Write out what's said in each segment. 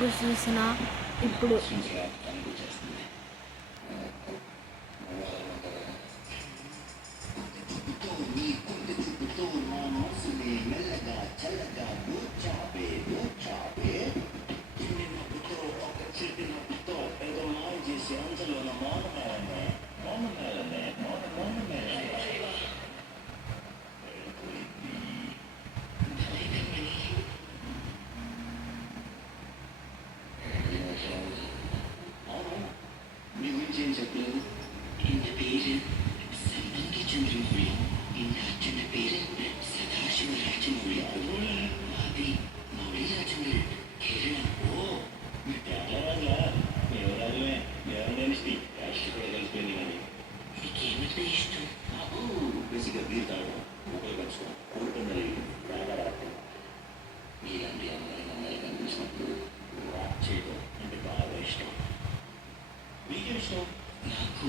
గురించి చూసిన ఇప్పుడు నాకు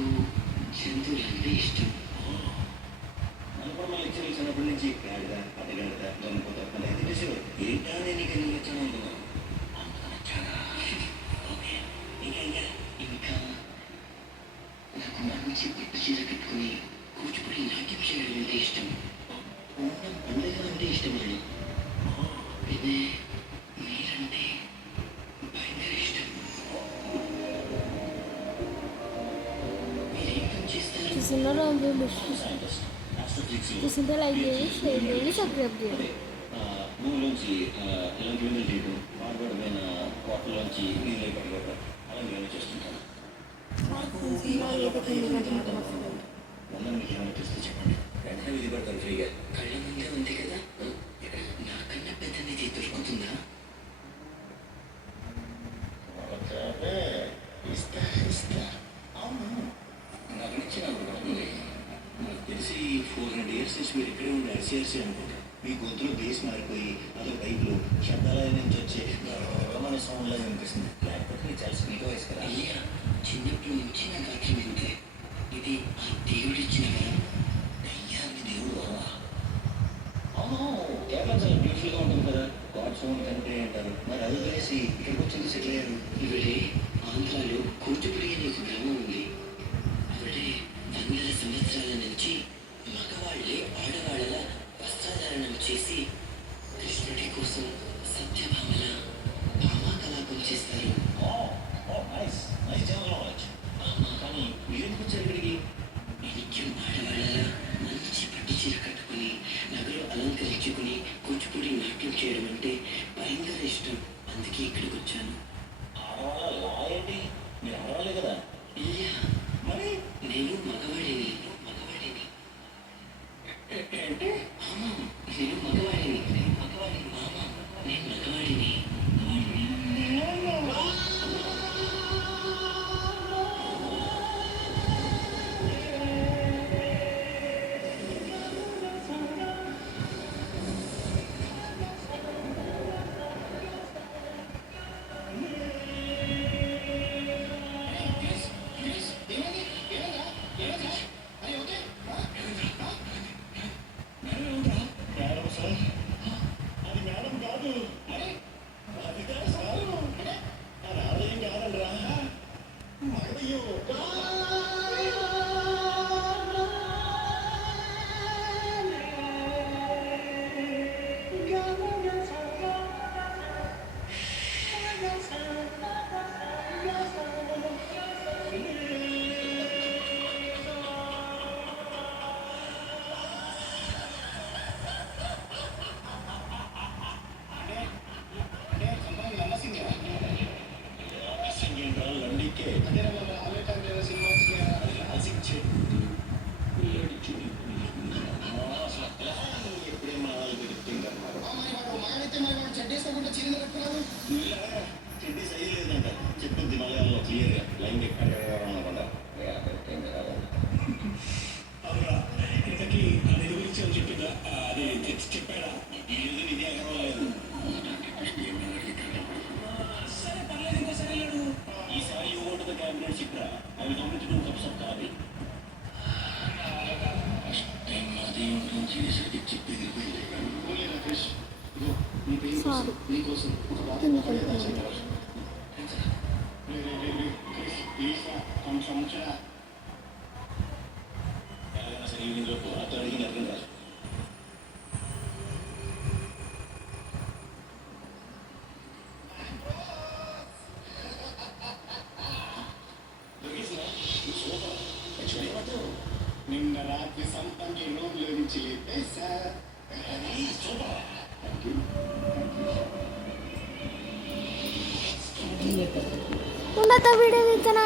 జంతువులంటే ఇష్టం. అనుకున్న లెక్చర్లు చిన్నప్పటి నుంచి గాడిద పట్టగాడిద దొంగపోత అనేది తెలిసేవారు. ఏంటా నేను ఇక నేను వచ్చాను అనుకున్నాను. ఓకే ఇంకా నాకు మంచి పట్టు చీర కట్టుకుని కూచిపూడి నాట్యం చేయడం అంటే ఇష్టం. పండుగ అంటే ఇష్టం అండి. ఇదే మీరంటే భయంకర ఇష్టం. చూసిన రోజు చూసింటే లైక్ చేయండి, షేర్ చేయండి, సబ్స్క్రైబ్ చేయండి. భూమిలోంచి ఇలాంటి విధులు చేయడం, మార్గడమైన కోటలోంచి నీళ్ళు పట్టుకోవడం అలాంటి విధులు చేస్తుంటాను. మొన్న మీకు ఏమైనా తెస్తే చెప్పండి, వెంటనే విధి పడతారు ఫ్రీగా. కళ్ళ ముందే ఉంది కదా, నాకన్నా పెద్ద నిధి దొరుకుతుందా? ఇస్తా. అవును, నాకు నచ్చిన నాకు తెలిసి 400 years నుంచి మీరు ఇక్కడే ఉండే ఎస్సీఆర్సీ అనుకుంటా. మీ గొంతులో బేస్ మారిపోయి అదో టైప్లో శబ్దాలయ నుంచి వచ్చే రమణ సౌండ్ లాగా అనిపిస్తుంది. లేకపోతే మీరు చాలా స్వీట్ వాయిస్ కదా. అయ్యా, చిన్నప్పటి నుంచి నా గాత్రం ఇంతే. ఇది ఆ దేవుడు ఇచ్చిన వరం. అయ్యా, మీ దేవుడు వరవా? అవును, కేరళ చాలా బ్యూటిఫుల్గా ఉంటుంది కదా. గాడ్ సౌండ్ కంటే అంటారు. మరి అది కలిసి ఇక్కడికి వచ్చింది సెటిల్ అయ్యారు. ఇవిడే ఆంధ్రాలో కూచిపూడి అనే ఒక గ్రామం ఉంది. అవిడే వందల సంవత్సరాల నుంచి మగవాళ్లే ఆడవాళ్ళ వస్త్రాధారణం చేసి కృష్ణుడి కోసం సత్యభామల భామాకలాపం చేస్తారు. కానీ మీరెందుకు వచ్చారు ఇక్కడికి? నిత్యం ఆడవాళ్ళ మంచి పట్టు చీర కట్టుకుని నగలు అలంకరించుకుని కూచిపూడి నాట్యం చేయడం అంటే భయంకర ఇష్టం. అందుకే ఇక్కడికి వచ్చాను. ఆడవాళ్ళ ఏంటి? మీరు ఆడవాళ్ళే కదా. మరి నేను మగవాడిని. అంటే నేను మగవాడిని. నేను మగవాడిని. సారీ సంవత్సర ఎలాగైనా సరే ఈవినింగ్ లోపు అతను అడిగిన అర్థం కాదు. నిన్న రాత్రి సంపంగి రూమ్లో నుంచి లేపేశా. ఉన్నత వీడియో తీస్తున్నా